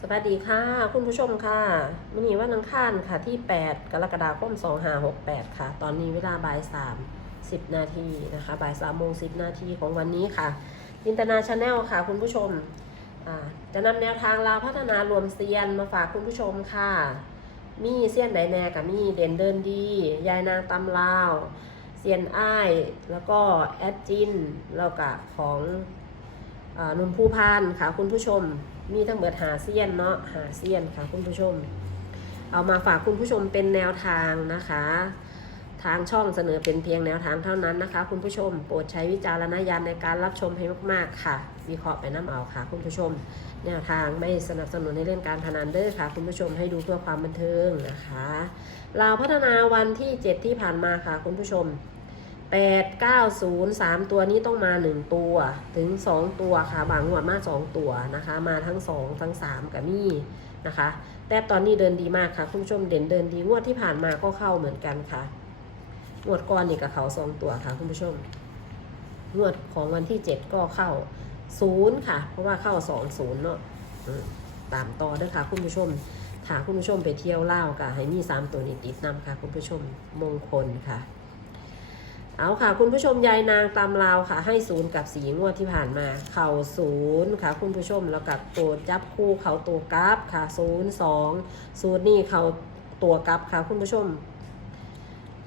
สวัสดีค่ะ คุณผู้ชมค่ะวันนี้วันอังคารค่ะที่ 8 กรกฎาคม2568 ค่ะ ตอนนี้เวลาบ่าย 3 10 นาทีนะคะบ่าย3โมง10 นาทีของวันนี้ค่ะอินเตอร์นาชแนลค่ะ คุณผู้ชมจะนำแนวทางลาวพัฒนารวมเซียนมาฝากคุณผู้ชมค่ะ มีเซียนไดแน่กับมีเด่นเดินดี ยายนางตำลาวเซียนอ้าย แล้วก็แอดจินแล้วก็ของอนุ่มผู้พานค่ะคุณผู้ชม มีทั้งหมดหาเซียนเนาะหาเซียนค่ะคุณผู้ชม เอามาฝากคุณผู้ชมเป็นแนวทางนะคะ ทางช่องเสนอเป็นเพียงแนวทางเท่านั้นนะคะ คุณผู้ชม โปรดใช้วิจารณญาณในการรับชมให้มากๆค่ะวิเคราะห์ไปน้ำเอาค่ะ คุณผู้ชม แนวทางไม่สนับสนุนในเรื่องการพนันเด้อค่ะ คุณผู้ชมให้ดูเพื่อความบันเทิงนะคะลาพัฒนาวันที่ 7 ที่ผ่านมาค่ะ คุณผู้ชม 8 9 0 3ตัวนี้ต้องมา1ตัว ถึง2ตัวค่ะ บางงวมา2ตัวนะคะ มาทั้ง2ทั้ง3กับนี่นะคะ แต่ตอนนี้เดินดีมากค่ะ คุณผู้ชมเด่นเดินดีงวดที่ผ่านมาก็เข้าเหมือนกันค่ะงวดก่อนนี่กับเขา2ตัวค่ะ คุณผู้ชมงวดของวันที่7ก็เข้า0ค่ะ เพราะว่าเข้า2 0เนาะตามต่อเด้วยค่ะ คุณผู้ชมถ้าคุณผู้ชมไปเที่ยวเล่ากับให้มี3ตัวนี้ติดนำค่ะ คุณผู้ชมมงคลค่ะ เอาค่ะ คุณผู้ชมยายนางตามลาวค่ะ ให้ศูนย์กับสีงวดที่ผ่านมา เข่าศูนย์ค่ะ คุณผู้ชมแล้วกับตัวจับคู่เขาตัวกราฟค่ะศูนย์สองศูนย์นี่เขาตัวกราฟค่ะ คุณผู้ชม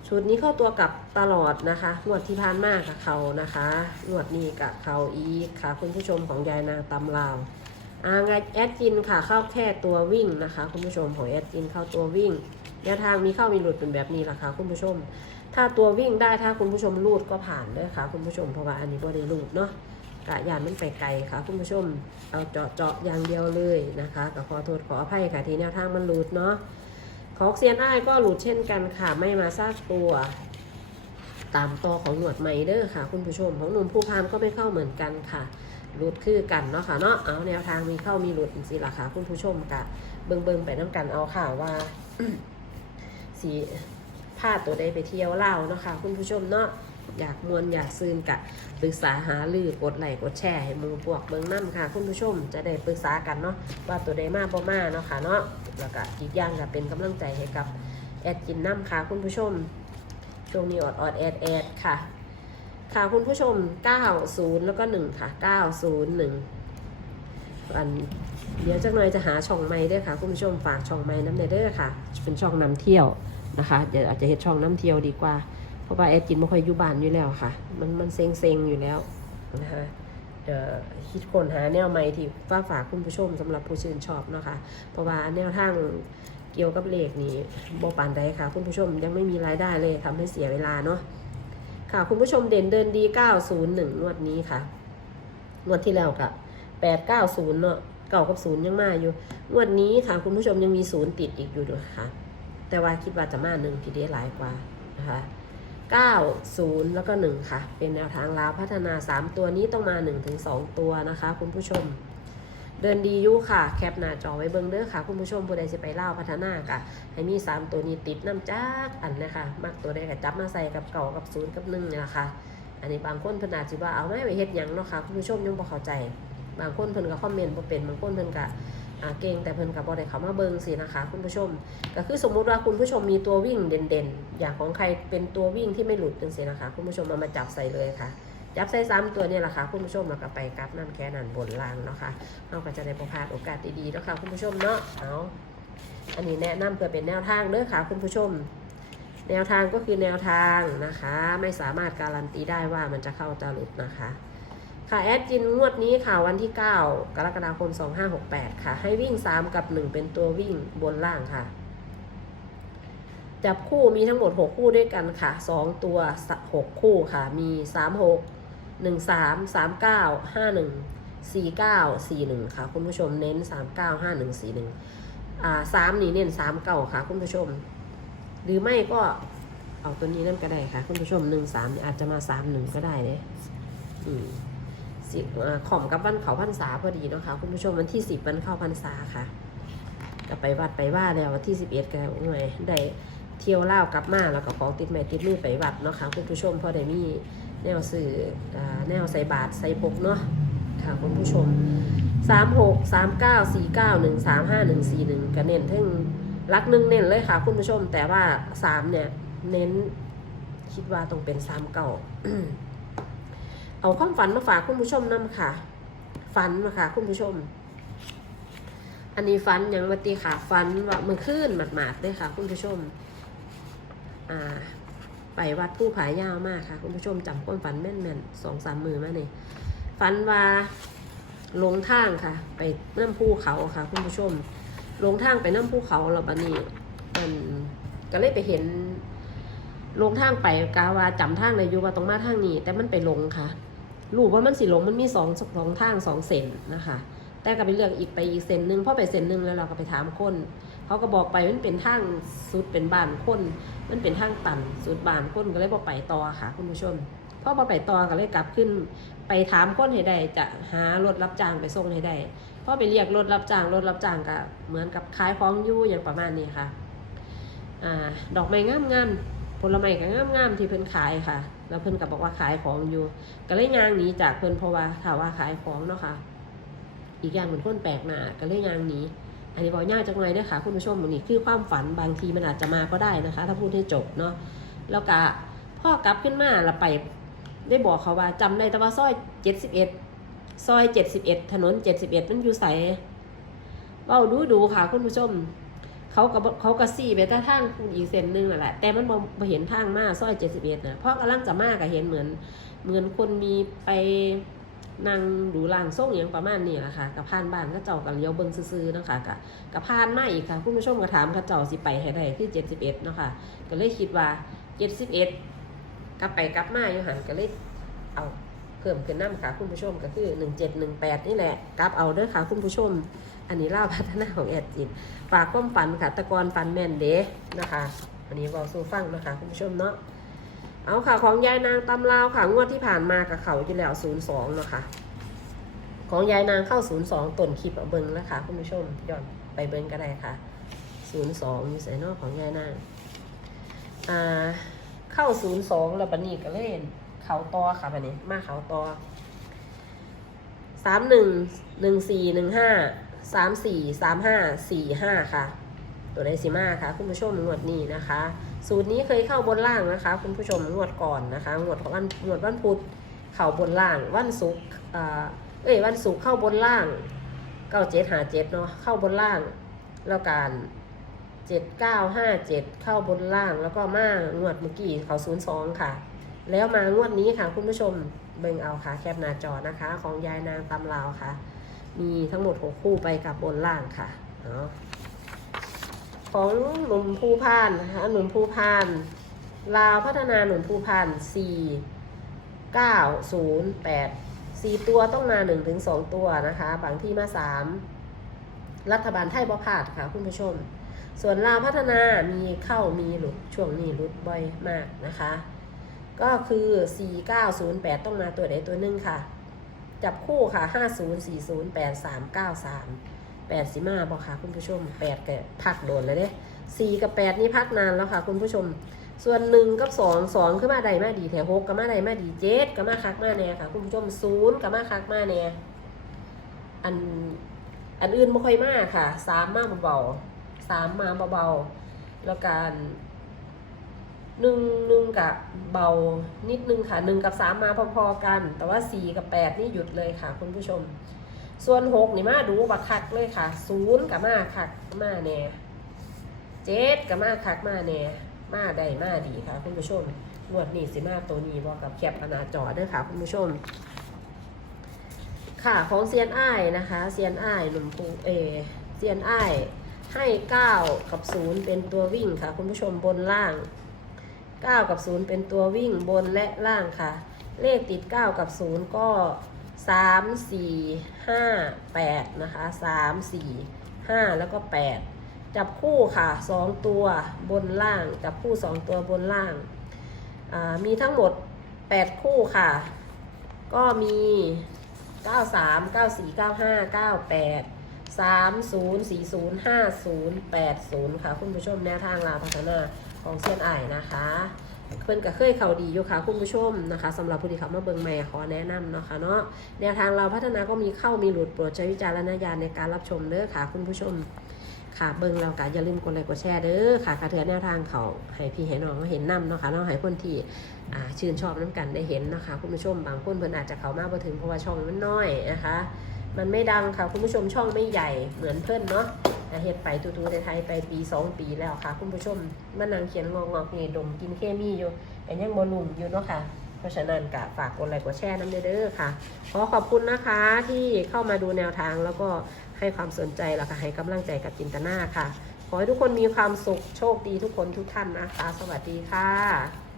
ชุดนี้เข้าตัวกลับตลอดนะคะงวดที่ผ่านมากับเขานะคะงวดนี้กับเขาอีกค่ะ คุณผู้ชมของยายนางตำลาวอางแอดจินค่ะเข้าแค่ตัววิ่งนะคะ คุณผู้ชมของแอดจินเข้าตัววิ่งแนวทางมีเข้ามีหลุดเป็นแบบนี้แหละค่ะคุณผู้ชม ถ้าตัววิ่งได้ถ้าคุณผู้ชมรูดก็ผ่านด้วยค่ะ คุณผู้ชมเพราะว่าอันนี้บ่ได้รูดเนาะกะยานมันไปไกลค่ะ คุณผู้ชมเอาเจาะเจาะอย่างเดียวเลยนะคะก็ขอโทษขออภัยค่ะที่แนวทางมันรูดเนาะของเซียนอ้ายก็หลุดเช่นกันค่ะ ไม่มาซากตัว ตามต่อของหนวดไมเดอร์ค่ะ คุณผู้ชมของหนุ่มผู้พานก็ไม่เข้าเหมือนกันค่ะหลุดคือกันเนาะค่ะเนาะเอาแนวทางมีเข้ามีหลุดสิล่ะค่ะ คุณผู้ชมกะเบิงเบิงๆไปน้ำกันเอาค่ะว่าสี พาตัวใดไปเที่ยวเล่าเนาะค่ะคุณผู้ชมเนาะอยากมวนอยากซึนกะปรึกษาหาลือกดไลค์กดแชร์ให้มูพวกเบิงน้ำค่ะ คุณผู้ชมจะได้ปรึกษากันเนาะว่าตัวใดมาบ่มาเนาะค่ะเนาะแล้วก็อีกอย่างก็เป็นกำลังใจให้กับแอดกินน้ำค่ะคุณผู้ชมช่วงนี้ออดออดแอดแอดค่ะ ค่ะคุณผู้ชม 90 แล้วก็ 1 ค่ะ 901อันเดี๋ยวจักหน่อยจะหาช่องใหม่ด้วยค่ะ คุณผู้ชมฝากช่องใหม่น้ำเด้อค่ะ เป็นช่องนำเที่ยว นะคะเดี๋ยวอาจจะเห็นช่องน้ำเที่ยวดีกว่า เพราะว่าแอดจินไม่ค่อยอยู่บ้านอยู่แล้วค่ะ มันมันเซ็งเซ็งๆอยู่แล้วนะคะคิดคนหาแนวใหม่ที่ฝากฝากคุณผู้ชมสำหรับผู้ชื่นชอบเนาะค่ะเพราะว่าแนวทางเกี่ยวกับเลขนี่โบปานใดค่ะ คุณผู้ชมยังไม่มีรายได้เลยทำให้เสียเวลาเนาะค่ะคุณผู้ชมเด่นเดินดี 901งวดนี้ค่ะงวดที่แล้วกับ890 เนาะเก่ากับศูนย์ยังมาอยู่ งวดนี้ค่ะ คุณผู้ชมยังมีศูนย์ติดอีกอยู่ด้วยค่ะ แต่ว่าคิดว่าจะมาหนึ่งทีเดียวหลายกว่านะคะ90 แล้วก็ 1 ค่ะ เป็นแนวทางลาวพัฒนา 3 ตัวนี้ต้องมา 1-2 ตัวนะคะ คุณผู้ชม เดินดีอยู่ค่ะ แคปหน้าจอไว้เบิ้งเด้อค่ะ คุณผู้ชมผู้ใดจะไปเล่าวพัฒนากะให้มี 3 ตัวนี้ติดน้ำจักอันนะคะมักตัวใดก็จับมาใส่กับเก่ากับศูนย์กับหนึ่งนี่แหละค่ะอันนี้บางคนเพิ่นอาจสิว่าเอาไม่ไปเฮ็ดหยังเนาะค่ะ คุณผู้ชมยังบ่เข้าใจ บางคนเพิ่นก็คอมเมนต์บ่เป็นบางคนเพิ่นก็อ่า เก่งแต่เพิ่นก็บ่ได้เขามาเบิงสินะคะ คุณผู้ชม ก็คือสมมุติว่าคุณผู้ชมมีตัววิ่งเด่นๆ อย่างของใครเป็นตัววิ่งที่ไม่หลุดจังซี่นะคะ คุณผู้ชมมามาจับใส่เลยค่ะจับใส่ซ้ำตัวนี่แหละค่ะคุณผู้ชมแล้วก็ไปกราฟนั่นแค่นั้นบนล่างเนาะคะ่ะเราก็จะได้ประพาดโอกาสดีๆเนาะค่ะคุณผู้ชมเนาะเอาอันนี้แนะนำเพื่อเป็นแนวทางเด้อค่ะคุณผู้ชม แนวทางก็คือแนวทางนะคะ ไม่สามารถการันตีได้ว่ามันจะเข้าจะหลุดนะคะ ค่ะแอดจินงวดนี้ค่ะวันที่ 9 กรกฎาคม 2568 ค่ะ ให้วิ่ง 3 กับ 1 เป็นตัววิ่งบนล่างค่ะ จับคู่มีทั้งหมด 6 คู่ด้วยกันค่ะ 2 ตัว 6 คู่ค่ะ มี 3 6 1 3 3 9 5 1 4 9 4 1 ค่ะ คุณผู้ชมเน้น 3 9 5 1 4 1 อ่า3นี่เน้น3เก่าค่ะ คุณผู้ชม หรือไม่ก็เอาตัวนี้นั่นก็ได้ค่ะ คุณผู้ชม 1 3นี่อาจจะมา 3 1 ก็ได้เลยอืม สิบข่อมกับวันเขาพรรษาพอดีนะคะคุณผู้ชมวันที่สิบวันเข้าพรรษาค่ะก็ไปวัดไปว่าแล้ววันที่สิบเอ็ดกันหน่วยได้เที่ยวเล่ากลับมาแล้วก็ของติดใหม่ติดมือไปวัดเนาะค่ะคุณผู้ชมพอได้มีแนวสื่อแนวใส่บาทใส่ปกเนาะค่ะคุณผู้ชมสามหกสามเก้าสี่เก้าหนึ่งสามห้าหนึ่งสี่หนึ่งก็เน้นถึงรักหนึ่งเน้นเลยค่ะ คุณผู้ชมแต่ว่าสามเนี่ยเน้นคิดว่าต้องเป็นสามเก่า เอาความฝันมาฝากคุณผู้ชมนํค่ะ ฝันมาค่ะคุณผู้ชม อันนี้ฝันยังมาตีค่ะฝันว่าเมื่อคืนหมาดๆเลยค่ะ คุณผู้ชม อ่า ไปวัดผู้ผายาวมากค่ะ คุณผู้ชมจำความฝันแม่นๆสองสามมือมาเนี่ยฝันว่าลงทางค่ะ ไปน้ำภูเขาค่ะ คุณผู้ชม ลงทางไปน้ำภูเขาเราบันนี้มันก็เลยไปเห็นลงทางไปกาวาจำทางในยูว่าตรงมาทางนี้ แต่มันไปลงค่ะ รู้ว่ามันสิลงมันมีสองสองทางสองเส้นนะคะ แต่ก็ไปเลือกอีกไปอีกเส้นหนึ่งพอไปเส้นหนึ่งแล้วเราก็ไปถามคน เขาก็บอกไปมันเป็นทางสุดเป็นบ้านคน มันเป็นทางตันสุดบ้านคนก็เลยบอกไปต่อค่ะคุณผู้ชมพอพอไปต่อก็เลยกลับขึ้น ไปถามคนให้ได้จะหารถรับจ้างไปส่งให้ได้พอไปเรียกรถรับจ้างรถรับจ้างก็เหมือนกับขายของอยู่อย่างประมาณนี้ค่ะอ่าดอกไม้งามๆผลไม้ก็งามๆที่เพิ่นขายค่ะ แล้วเพิ่นก็บอกว่าขายของอยู่ ก็เลยย่างหนีจากเพิ่นเพราะว่าถ้าว่าขายของเนาะค่ะ อีกอย่างเหมือนคนแปลกหน้าก็เลยย่างหนีอันนี้บอกยากจังเลยนะคะคุณผู้ชมมันนี่คือความฝันบางทีมันอาจจะมาก็ได้นะคะ ถ้าพูดให้จบเนาะแล้วก็พ่อกลับขึ้นมาล้วไปได้บอกเขาว่าจำได้แต่ว่าซอยเจ็ดสิบเอ็ดซอยเจ็ดสิบเอ็ดถนนเจ็ดสิบเอ็ดมันอยู่ใสเว้าดูดูค่ะคุณผู้ชม เขากับเขากระซี่ไปแต่ทางอีกเส้นหนึงนั่นแหละแต่มันบ่บ่เห็นทางมาซอยเจ็ดสิบเอ็ดนะเพราะกำลังจะมาก็เห็นเหมือน เหมือนคนมีไปนั่งดูล่างส่งอย่างประมาณนี้แหละค่ะกับพานบ้านก็เจ้ากันเลี้ยวเบิ่งซื่อๆนะคะกับกับพานมาอีกค่ะคุณผู้ชมก็ถามเขาเจ้าสิไปให้ได้คือเจ็ดสิบเอ็ดเนาะค่ะก็เลยคิดว่าเจ็ดสิบเอ็ดกลับไปกลับมาอยู่หันก็เลยเอา เพิ่มขึ้นน้ำค่ะคุณผู้ชมก็คือหนึ่งเจ็ดหนึ่งแปดนี่แหละกลับเอาเด้อค่ะคุณผู้ชม อันนี้เล่าพัฒนาของแอดจินฝากก้มฝันค่ะตะกอนฝันแม่นเด้นะคะ อันนี้บอกสู่ฟังนะคะคุณผู้ชมเนาะเอาค่ะของยายนางตำลาวค่ะงวดที่ผ่านมากับเขาที่แล้วศูนย์สองเนาะค่ะของยายนางเข้าศูนย์สองต้นคลิปเอาเบิ้งแล้วค่ะคุณผู้ชมย้อนไปเบิ้งก็ได้ค่ะศูนย์สองอยู่ใส่นอกของยายนางอ่าเข้าศูนย์สองแล้วบันนี้ก็เล่น เขาตอค่ะบันนี้ มาเขาตอสามหนึ่งหนึ่งสี่หนึ่งห้าสามสี่สามห้าสี่ห้าค่ะ ตัวไดซิมาค่ะ คุณผู้ชมงวดนี้นะคะ สูตรนี้เคยเข้าบนล่างนะคะ คุณผู้ชมงวดก่อนนะคะงวดของวันงวดวันพุธเข้าบนล่างวันศุกร์เอ้ยวันศุกร์เข้าบนล่างเก้าเจ็ดหาเจ็ดเนาะเข้าบนล่าง แล้วการเจ็ดเก้าห้าเจ็ดเข้าบนล่างแล้วก็มางวดเมื่อกี้เขาศูนย์สองค่ะ แล้วมางวดนี้ค่ะคุณผู้ชมเบ่งเอาค่ะแคปหน้าจอนะคะ ของยายนางตำลาวค่ะ มีทั้งหมดหกคู่ไปกับบนล่างค่ะเนาะของหนุ่มภูพานนะคะหนุ่มภูพานลาวพัฒนาหนุ่มภูพานสี่เก้าศูนย์แปดสี่ตัวต้องมาหนึ่งถึงสองตัวนะคะ บางที่มาสามรัฐบาลไทยบ่พลาดค่ะคุณผู้ชม ส่วนลาวพัฒนามีเข้ามีหลุดช่วงนี้หลุดบ่อยมากนะคะ ก็คือ 4908 ต้องมาตัวใดตัวหนึ่งค่ะ จับคู่ค่ะ 5040 8393แปดสิมาบอกค่ะคุณผู้ชมแปดก็พักโดนแล้วเด้สี่กับแปดนี่พักนานแล้วค่ะ คุณผู้ชม ส่วนหนึ่งกับสองสองขึ้นมาใดมาดีแถวหกกับมาใดมาดีเจ็ดกับมาคักมาแน่ค่ะ คุณผู้ชมศูนย์กับมาคักมาแน่อันอันอื่นไม่ค่อยมากค่ะสามาเบาๆสามมาเบาๆแล้วการ หนึ่งหนึ่งกับเบานิดนึงค่ะหนึ่งกับสามมาพอๆกัน แต่ว่าสี่กับแปดนี่หยุดเลยค่ะ คุณผู้ชม ส่วนหกนี่มาดูบักคักเลยค่ะศูนย์กับมาคักมาแน่เจ็ดกับมาคักมาแน่มาได้มาดีค่ะ คุณผู้ชมงวดนี้สิมาตัวนี้บอกกับแคปหน้าจอด้วยค่ะ คุณผู้ชม ค่ะของเซียนอ้ายนะคะเซียนอ้ายหนุ่มภูเอเซียนอ้ายให้เก้ากับศูนย์เป็นตัววิ่งค่ะ คุณผู้ชมบนล่าง เก้ากับศูนย์เป็นตัววิ่งบนและล่างค่ะ เลขติดเก้ากับศูนย์ก็สามสี่ห้าแปดนะคะสามสี่ห้าแล้วก็แปดจับคู่ค่ะสองตัวบนล่าง จับคู่สองตัวบนล่างามีทั้งหมดแปดคู่ค่ะ ก็มีเก้าสามเก้าสี่เก้าห้าเก้าแปดสามศูนย์สี่ศูนย์ห้าศูนย์แปดศูนย์ค่ะ คุณผู้ชมแนวทางลาวพัฒนา ของเส้นไอนะคะ เพิ่นก็เคยเขาดีอยู่ค่ะคุณผู้ชมนะคะสำหรับผู้ที่เขามาเบิ่งใหม่ขอแนะนำเนาะค่ะเนาะแนวทางเราพัฒนาก็มีเข้ามีหลุดโปรดใช้วิจารณญาณในการรับชมเด้อค่ะคุณผู้ชมค่ะเบิ่งแล้วก็อย่าลืมกดไลค์กดแชร์เด้อค่ะกระเทือแนวทางเขาให้พี่ให้น้องเห็นนำเนาะค่ะเนาะให้คนที่ชื่นชอบน้ำกันได้เห็นนะคะคุณผู้ชมบางคนเพิ่นอาจจะเข้ามาบ่ถึงเพราะว่าช่องมันน้อยนะคะ มันไม่ดังค่ะคุณผู้ชมช่องไม่ใหญ่เหมือนเพิ่นเนาะ อ่เฮ็ดไปตูๆในไทยไปปีสองปีแล้วค่ะ คุณผู้ชมมานั่งเขียนงอกๆนี่ดมกินเคมีอยู่แต่ยังบอลุ่มอยู่เนาะค่ะเพราะฉะนั้นกะฝากกดไลค์กดแชร์น้ำเด้อค่ะ ขอขอบคุณนะคะที่เข้ามาดูแนวทางแล้วก็ให้ความสนใจแล้วก็ให้กำลังใจกับจินตนาค่ะ ขอให้ทุกคนมีความสุขโชคดีทุกคนทุกท่านนะคะ สวัสดีค่ะ